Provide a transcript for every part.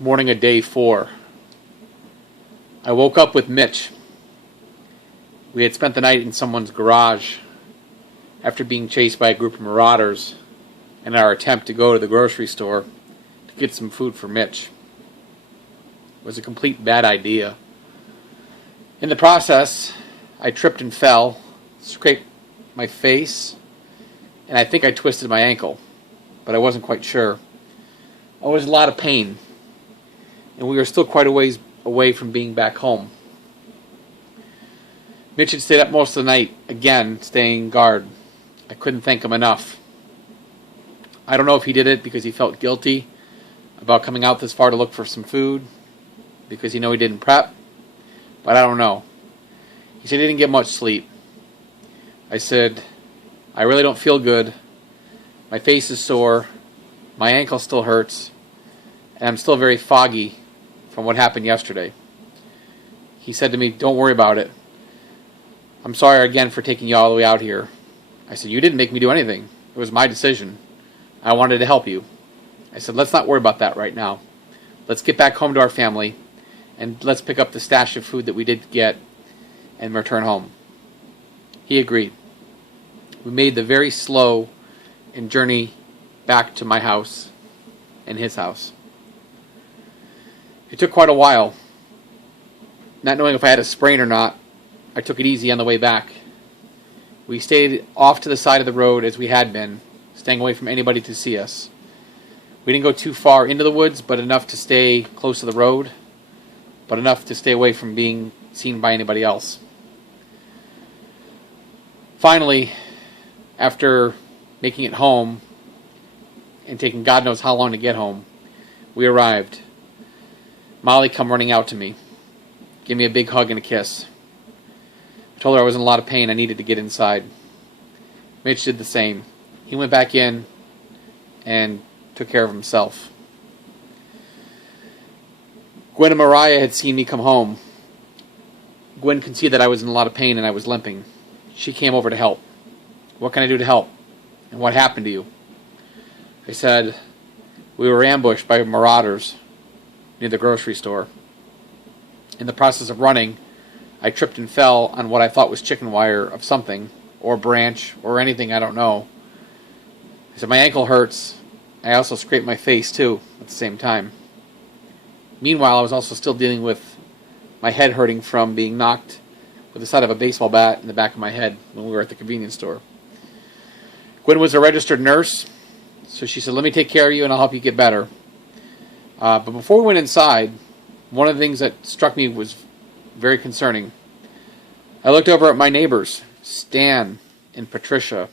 Morning of day 4. I woke up with Mitch. We had spent the night in someone's garage after being chased by a group of marauders in our attempt to go to the grocery store to get some food for Mitch. It was a complete bad idea. In the process, I tripped and fell, scraped my face, and I think I twisted my ankle, but I wasn't quite sure. I was in a lot of pain, and we were still quite a ways away from being back home. Mitch had stayed up most of the night, again, staying guard. I couldn't thank him enough. I don't know if he did it because he felt guilty about coming out this far to look for some food, because he didn't prep, but I don't know. He said he didn't get much sleep. I said, I really don't feel good. My face is sore. My ankle still hurts. And I'm still very foggy from what happened yesterday. He said to me, don't worry about it. I'm sorry again for taking you all the way out here. I said, you didn't make me do anything. It was my decision. I wanted to help you. I said, let's not worry about that right now. Let's get back home to our family, and let's pick up the stash of food that we did get and return home. He agreed. We made the very slow and journey back to my house and his house. It took quite a while. Not knowing if I had a sprain or not, I took it easy on the way back. We stayed off to the side of the road as we had been, staying away from anybody to see us. We didn't go too far into the woods, but enough to stay close to the road, but enough to stay away from being seen by anybody else. Finally, after making it home and taking God knows how long to get home, we arrived. Molly come running out to me, gave me a big hug and a kiss. I told her I was in a lot of pain. I needed to get inside. Mitch did the same. He went back in and took care of himself. Gwen and Mariah had seen me come home. Gwen could see that I was in a lot of pain and I was limping. She came over to help. What can I do to help? And what happened to you? I said, we were ambushed by marauders near the grocery store. In the process of running, I tripped and fell on what I thought was chicken wire of something, or branch, or anything, I don't know. I said, my ankle hurts. I also scraped my face, too, at the same time. Meanwhile, I was also still dealing with my head hurting from being knocked with the side of a baseball bat in the back of my head when we were at the convenience store. Gwen was a registered nurse, so she said, let me take care of you and I'll help you get better. But before we went inside, one of the things that struck me was very concerning. I looked over at my neighbors, Stan and Patricia.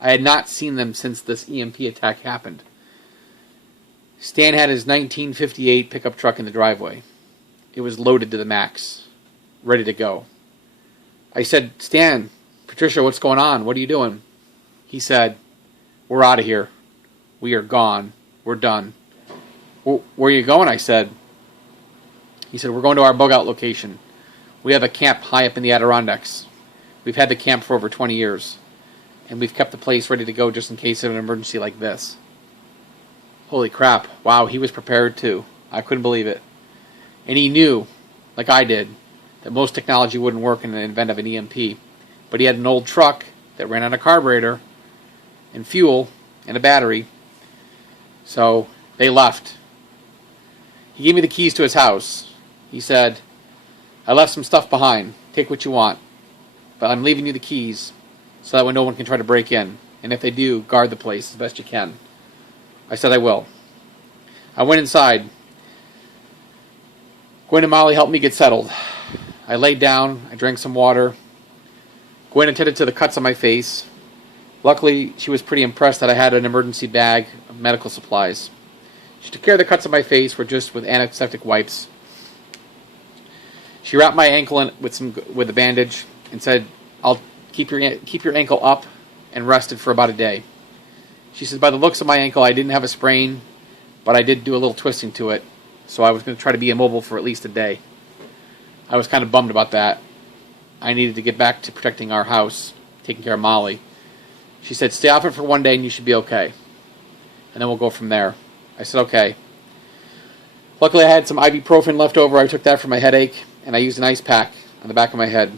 I had not seen them since this EMP attack happened. Stan had his 1958 pickup truck in the driveway. It was loaded to the max, ready to go. I said, Stan, Patricia, what's going on? What are you doing? He said, we're out of here. We are gone. We're done. Where are you going? I said. He said, we're going to our bug out location. We have a camp high up in the Adirondacks. We've had the camp for over 20 years. And we've kept the place ready to go just in case of an emergency like this. Holy crap. Wow, he was prepared too. I couldn't believe it. And he knew, like I did, that most technology wouldn't work in the event of an EMP. But he had an old truck that ran on a carburetor and fuel and a battery. So they left. He gave me the keys to his house. He said, I left some stuff behind. Take what you want. But I'm leaving you the keys so that way no one can try to break in. And if they do, guard the place as best you can. I said I will. I went inside. Gwen and Molly helped me get settled. I laid down. I drank some water. Gwen attended to the cuts on my face. Luckily, she was pretty impressed that I had an emergency bag of medical supplies. She took care of the cuts on my face just with antiseptic wipes. She wrapped my ankle in with a bandage and said, I'll keep your ankle up and rested for about a day. She said, by the looks of my ankle, I didn't have a sprain, but I did do a little twisting to it, so I was going to try to be immobile for at least a day. I was kind of bummed about that. I needed to get back to protecting our house, taking care of Molly. She said, stay off it for one day and you should be okay. And then we'll go from there. I said, okay. Luckily, I had some ibuprofen left over. I took that for my headache, and I used an ice pack on the back of my head.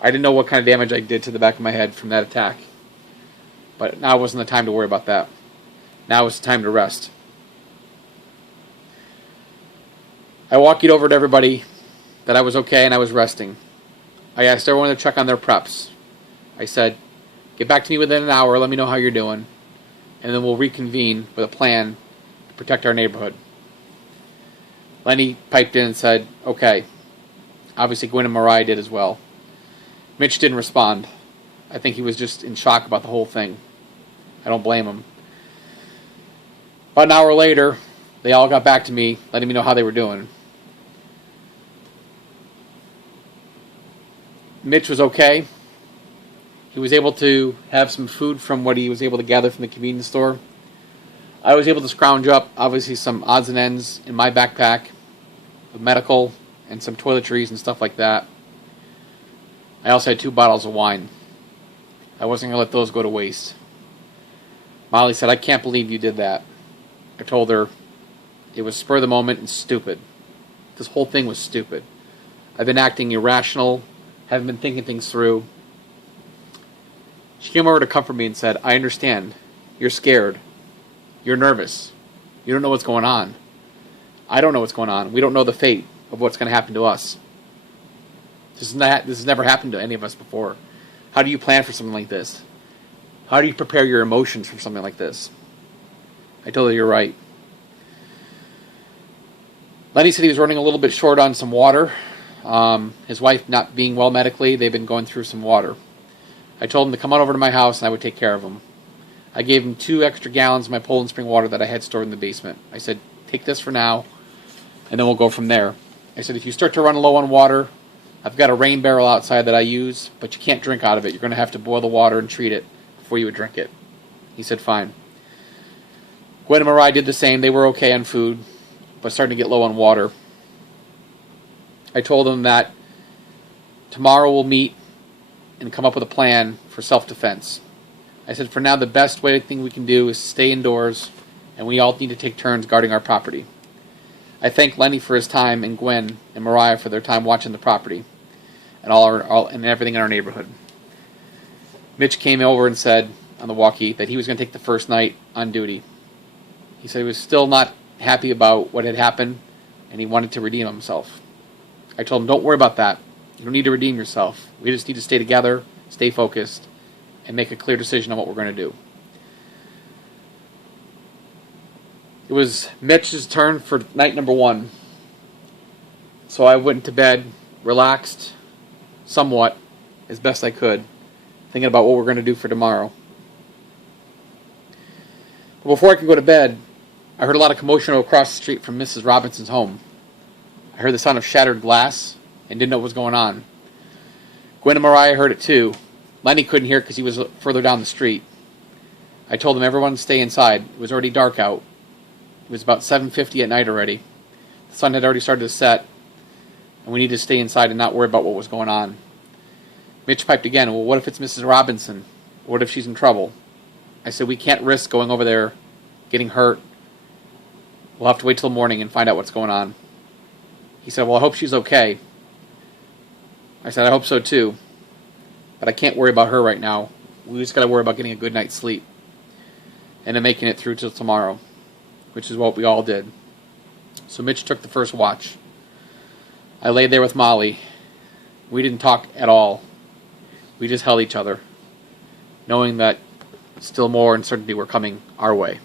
I didn't know what kind of damage I did to the back of my head from that attack. But now wasn't the time to worry about that. Now was the time to rest. I walked over to everybody that I was okay and I was resting. I asked everyone to check on their preps. I said, get back to me within an hour, let me know how you're doing, and then we'll reconvene with a plan to protect our neighborhood. Lenny piped in and said, okay. Obviously, Gwen and Mariah did as well. Mitch didn't respond. I think he was just in shock about the whole thing. I don't blame him. About an hour later, they all got back to me, letting me know how they were doing. Mitch was okay. He was able to have some food from what he was able to gather from the convenience store. I was able to scrounge up, obviously, some odds and ends in my backpack, of medical, and some toiletries and stuff like that. I also had 2 bottles of wine. I wasn't going to let those go to waste. Molly said, I can't believe you did that. I told her it was spur of the moment and stupid. This whole thing was stupid. I've been acting irrational, haven't been thinking things through. She came over to comfort me and said, I understand. You're scared. You're nervous. You don't know what's going on. I don't know what's going on. We don't know the fate of what's going to happen to us. This has never happened to any of us before. How do you plan for something like this? How do you prepare your emotions for something like this? I told her, you're right. Lenny said he was running a little bit short on some water. His wife not being well medically, they've been going through some water. I told him to come on over to my house and I would take care of him. I gave him 2 extra gallons of my Poland Spring water that I had stored in the basement. I said, take this for now, and then we'll go from there. I said, if you start to run low on water, I've got a rain barrel outside that I use, but you can't drink out of it. You're going to have to boil the water and treat it before you would drink it. He said, fine. Gwen and Mariah did the same. They were okay on food, but starting to get low on water. I told them that tomorrow we'll meet and come up with a plan for self-defense. I said, for now, the best thing we can do is stay indoors, and we all need to take turns guarding our property. I thank Lenny for his time, and Gwen and Mariah for their time watching the property and everything in our neighborhood. Mitch came over and said on the walkie that he was going to take the first night on duty. He said he was still not happy about what had happened, and he wanted to redeem himself. I told him, don't worry about that. You don't need to redeem yourself. We just need to stay together, stay focused, and make a clear decision on what we're going to do. It was Mitch's turn for night number 1. So I went to bed, relaxed, somewhat, as best I could, thinking about what we're going to do for tomorrow. But before I could go to bed, I heard a lot of commotion across the street from Mrs. Robinson's home. I heard the sound of shattered glass and didn't know what was going on. Gwen and Mariah heard it too. Lenny couldn't hear it because he was further down the street. I told them everyone to stay inside. It was already dark out. It was about 7:50 at night already. The sun had already started to set, and we needed to stay inside and not worry about what was going on. Mitch piped again, well, what if it's Mrs. Robinson? What if she's in trouble? I said, we can't risk going over there, getting hurt. We'll have to wait till morning and find out what's going on. He said, well, I hope she's okay. I said, I hope so too. But I can't worry about her right now. We just got to worry about getting a good night's sleep. And then making it through till tomorrow, which is what we all did. So Mitch took the first watch. I laid there with Molly. We didn't talk at all. We just held each other, knowing that still more uncertainty were coming our way.